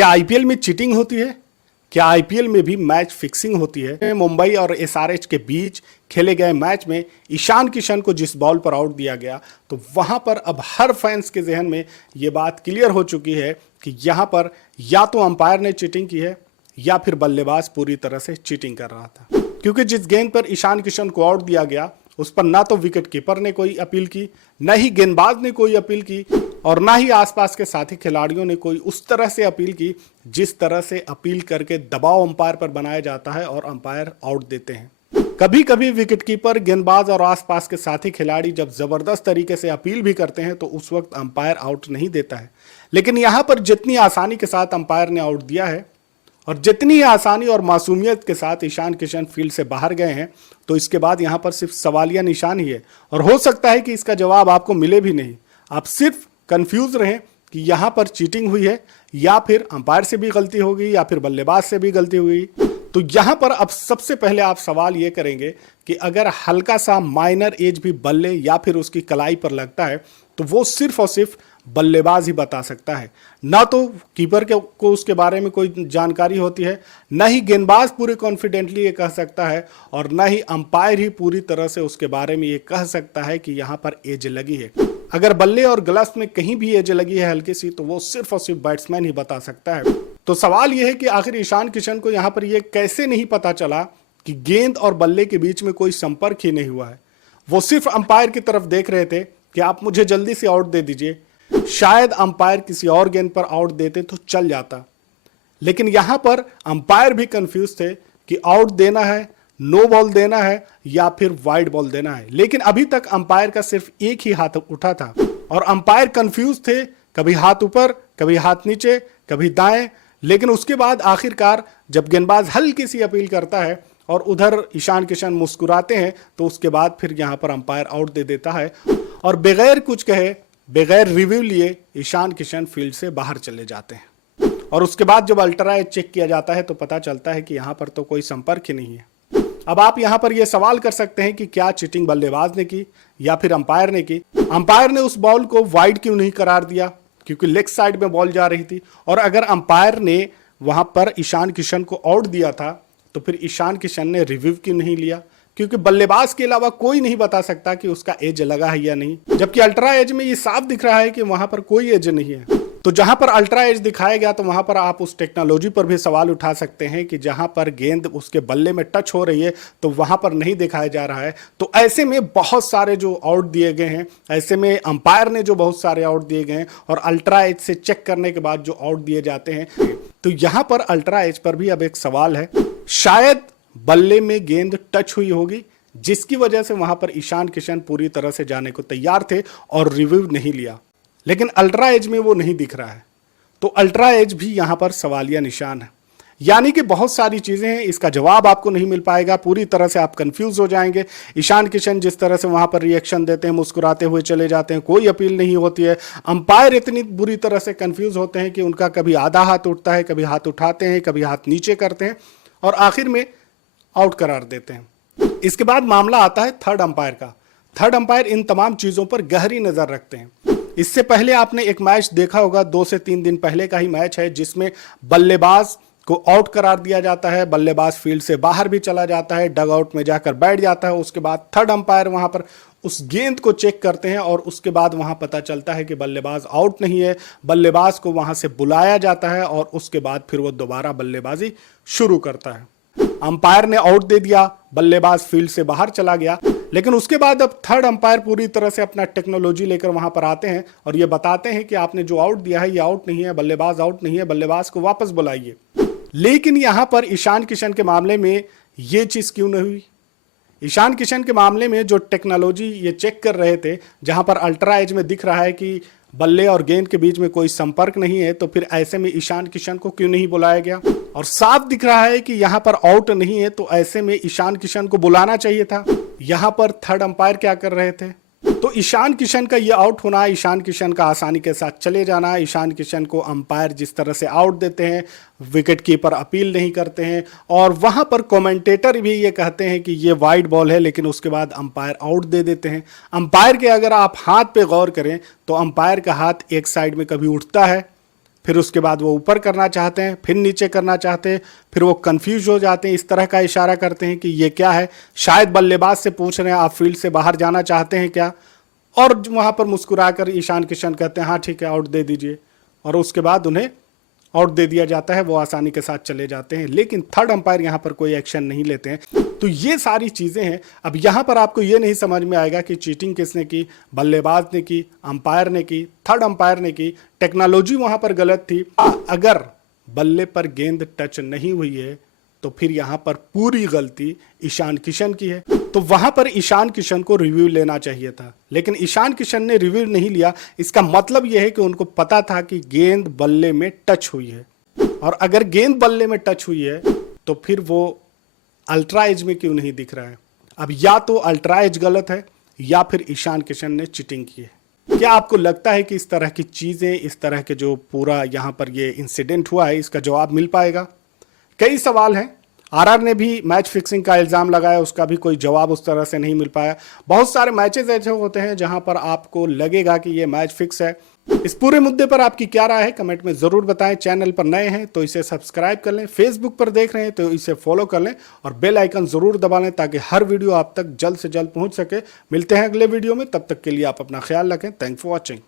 क्या आईपीएल में चीटिंग होती है? क्या आईपीएल में भी मैच फिक्सिंग होती है? मुंबई और एसआरएच के बीच खेले गए मैच में ईशान किशन को जिस बॉल पर आउट दिया गया, तो वहां पर अब हर फैंस के जहन में यह बात क्लियर हो चुकी है कि यहां पर या तो अंपायर ने चीटिंग की है या फिर बल्लेबाज पूरी तरह से चीटिंग कर रहा था। क्योंकि जिस गेंद पर ईशान किशन को आउट दिया गया उस पर ना तो विकेट कीपर ने कोई अपील की, न ही गेंदबाज ने कोई अपील की और ना ही आसपास के साथी खिलाड़ियों ने कोई उस तरह से अपील की जिस तरह से अपील करके दबाव अंपायर पर बनाया जाता है और अंपायर आउट देते हैं। कभी कभी विकेटकीपर, गेंदबाज और आसपास के साथी खिलाड़ी जब जबरदस्त तरीके से अपील भी करते हैं तो उस वक्त अंपायर आउट नहीं देता है। लेकिन यहां पर जितनी आसानी के साथ अंपायर ने आउट दिया है और जितनी ही आसानी और मासूमियत के साथ ईशान किशन फील्ड से बाहर गए हैं, तो इसके बाद यहां पर सिर्फ सवालिया निशान ही है और हो सकता है कि इसका जवाब आपको मिले भी नहीं। आप सिर्फ कंफ्यूज रहें कि यहां पर चीटिंग हुई है या फिर अंपायर से भी गलती होगी या फिर बल्लेबाज से भी गलती हुई। तो यहां पर अब सबसे पहले आप सवाल यह करेंगे कि अगर हल्का सा माइनर एज भी बल्ले या फिर उसकी कलाई पर लगता है तो वो सिर्फ और सिर्फ बल्लेबाज ही बता सकता है। ना तो कीपर को उसके बारे में कोई जानकारी होती है, ना ही गेंदबाज पूरे कॉन्फिडेंटली ये कह सकता है और ना ही अंपायर ही पूरी तरह से उसके बारे में ये कह सकता है कि यहाँ पर एज लगी है। अगर बल्ले और ग्लव्स में कहीं भी एज लगी है हल्की सी, तो वो सिर्फ और सिर्फ बैट्समैन ही बता सकता है। तो सवाल यह है कि आखिर ईशान किशन को यहाँ पर यह कैसे नहीं पता चला कि गेंद और बल्ले के बीच में कोई संपर्क ही नहीं हुआ है। वो सिर्फ अंपायर की तरफ देख रहे थे कि आप मुझे जल्दी से आउट दे दीजिए। शायद अंपायर किसी और गेंद पर आउट देते तो चल जाता, लेकिन यहां पर अंपायर भी कंफ्यूज थे कि आउट देना है, नो बॉल देना है या फिर वाइड बॉल देना है। लेकिन अभी तक अंपायर का सिर्फ एक ही हाथ उठा था और अंपायर कंफ्यूज थे, कभी हाथ ऊपर, कभी हाथ नीचे, कभी दाएं। लेकिन उसके बाद आखिरकार जब गेंदबाज हल्की सी अपील करता है और उधर ईशान किशन मुस्कुराते हैं, तो उसके बाद फिर यहां पर अंपायर आउट दे देता है और बगैर कुछ कहे, बगैर रिव्यू लिए ईशान किशन फील्ड से बाहर चले जाते हैं। और उसके बाद जब अल्ट्रा एज चेक किया जाता है तो पता चलता है कि यहां पर तो कोई संपर्क ही नहीं है। अब आप यहां पर यह सवाल कर सकते हैं कि क्या चीटिंग बल्लेबाज ने की या फिर अंपायर ने की। अंपायर ने उस बॉल को वाइड क्यों नहीं करार दिया, क्योंकि लेग साइड में बॉल जा रही थी। और अगर अंपायर ने वहां पर ईशान किशन को आउट दिया था तो फिर ईशान किशन ने रिव्यू क्यों नहीं लिया, क्योंकि बल्लेबाज के अलावा कोई नहीं बता सकता कि उसका एज लगा है या नहीं। जबकि अल्ट्रा एज में ये साफ दिख रहा है कि वहां पर कोई एज नहीं है। तो जहां पर अल्ट्रा एज दिखाया गया तो वहां पर आप उस टेक्नोलॉजी पर भी सवाल उठा सकते हैं कि जहां पर गेंद उसके बल्ले में टच हो रही है तो वहां पर नहीं दिखाया जा रहा है। तो ऐसे में बहुत सारे जो आउट दिए गए हैं, ऐसे में अंपायर ने जो बहुत सारे आउट दिए गए हैं और अल्ट्रा एज से चेक करने के बाद जो आउट दिए जाते हैं, तो यहां पर अल्ट्रा एज पर भी अब एक सवाल है। शायद बल्ले में गेंद टच हुई होगी जिसकी वजह से वहां पर ईशान किशन पूरी तरह से जाने को तैयार थे और रिव्यू नहीं लिया, लेकिन अल्ट्रा एज में वो नहीं दिख रहा है। तो अल्ट्रा एज भी यहां पर सवालिया निशान है। यानी कि बहुत सारी चीजें हैं, इसका जवाब आपको नहीं मिल पाएगा, पूरी तरह से आप कंफ्यूज हो जाएंगे। ईशान किशन जिस तरह से वहां पर रिएक्शन देते हैं, मुस्कुराते हुए चले जाते हैं, कोई अपील नहीं होती है। अंपायर इतनी बुरी तरह से कंफ्यूज होते हैं कि उनका कभी आधा हाथ उठता है, कभी हाथ उठाते हैं, कभी हाथ नीचे करते हैं और आखिर में आउट करार देते हैं। इसके बाद मामला आता है थर्ड अंपायर का। थर्ड अंपायर इन तमाम चीजों पर गहरी नजर रखते हैं। इससे पहले आपने एक मैच देखा होगा, 2 से 3 दिन पहले का ही मैच है, जिसमें बल्लेबाज को आउट करार दिया जाता है, बल्लेबाज फील्ड से बाहर भी चला जाता है, डग आउट में जाकर बैठ जाता है। उसके बाद थर्ड अंपायर वहां पर उस गेंद को चेक करते हैं और उसके बाद वहां पता चलता है कि बल्लेबाज आउट नहीं है। बल्लेबाज को वहां से बुलाया जाता है और उसके बाद फिर वो दोबारा बल्लेबाजी शुरू करता है। अंपायर ने आउट दे दिया, बल्लेबाज फील्ड से बाहर चला गया, लेकिन उसके बाद अब थर्ड अंपायर पूरी तरह से अपना टेक्नोलॉजी लेकर वहां पर आते हैं और ये बताते हैं कि आपने जो आउट दिया है ये आउट नहीं है, बल्लेबाज आउट नहीं है, बल्लेबाज को वापस बुलाइए। लेकिन यहां पर ईशान किशन के मामले में ये चीज क्यों नहीं हुई? ईशान किशन के मामले में जो टेक्नोलॉजी ये चेक कर रहे थे, जहां पर अल्ट्रा एज में दिख रहा है कि बल्ले और गेंद के बीच में कोई संपर्क नहीं है, तो फिर ऐसे में ईशान किशन को क्यों नहीं बुलाया गया? और साफ दिख रहा है कि यहां पर आउट नहीं है, तो ऐसे में ईशान किशन को बुलाना चाहिए था। यहां पर थर्ड अंपायर क्या कर रहे थे? तो ईशान किशन का ये आउट होना, ईशान किशन का आसानी के साथ चले जाना, ईशान किशन को अंपायर जिस तरह से आउट देते हैं, विकेट कीपर अपील नहीं करते हैं और वहां पर कमेंटेटर भी ये कहते हैं कि ये वाइड बॉल है, लेकिन उसके बाद अंपायर आउट दे देते हैं। अंपायर के अगर आप हाथ पे गौर करें तो अंपायर का हाथ एक साइड में कभी उठता है, फिर उसके बाद वो ऊपर करना चाहते हैं, फिर नीचे करना चाहते हैं, फिर वो कंफ्यूज हो जाते हैं, इस तरह का इशारा करते हैं कि ये क्या है। शायद बल्लेबाज से पूछ रहे हैं आप फील्ड से बाहर जाना चाहते हैं क्या, और वहां पर मुस्कुराकर ईशान किशन कहते हैं हाँ ठीक है आउट दे दीजिए, और उसके बाद उन्हें आउट दे दिया जाता है, वो आसानी के साथ चले जाते हैं। लेकिन थर्ड अंपायर यहाँ पर कोई एक्शन नहीं लेते हैं। तो ये सारी चीज़ें हैं। अब यहाँ पर आपको ये नहीं समझ में आएगा कि चीटिंग किसने की, बल्लेबाज ने की, अंपायर ने की, थर्ड अंपायर ने की, टेक्नोलॉजी वहाँ पर गलत थी। अगर बल्ले पर गेंद टच नहीं हुई है तो फिर यहाँ पर पूरी गलती ईशान किशन की है। तो वहां पर ईशान किशन को रिव्यू लेना चाहिए था, लेकिन ईशान किशन ने रिव्यू नहीं लिया। इसका मतलब यह है कि उनको पता था कि गेंद बल्ले में टच हुई है, और अगर गेंद बल्ले में टच हुई है तो फिर वो अल्ट्रा एज में क्यों नहीं दिख रहा है। अब या तो अल्ट्रा एज गलत है या फिर ईशान किशन ने चीटिंग की है। क्या आपको लगता है कि इस तरह की चीजें, इस तरह के जो पूरा यहां पर ये इंसिडेंट हुआ है, इसका जवाब मिल पाएगा? कई सवाल हैं। आरआर ने भी मैच फिक्सिंग का इल्ज़ाम लगाया, उसका भी कोई जवाब उस तरह से नहीं मिल पाया। बहुत सारे मैचेस ऐसे होते हैं जहां पर आपको लगेगा कि ये मैच फिक्स है। इस पूरे मुद्दे पर आपकी क्या राय है कमेंट में ज़रूर बताएं। चैनल पर नए हैं तो इसे सब्सक्राइब कर लें, फेसबुक पर देख रहे हैं तो इसे फॉलो कर लें और बेल आइकन ज़रूर दबा लें ताकि हर वीडियो आप तक जल्द से जल्द पहुँच सके। मिलते हैं अगले वीडियो में, तब तक के लिए आप अपना ख्याल रखें। Thanks for watching.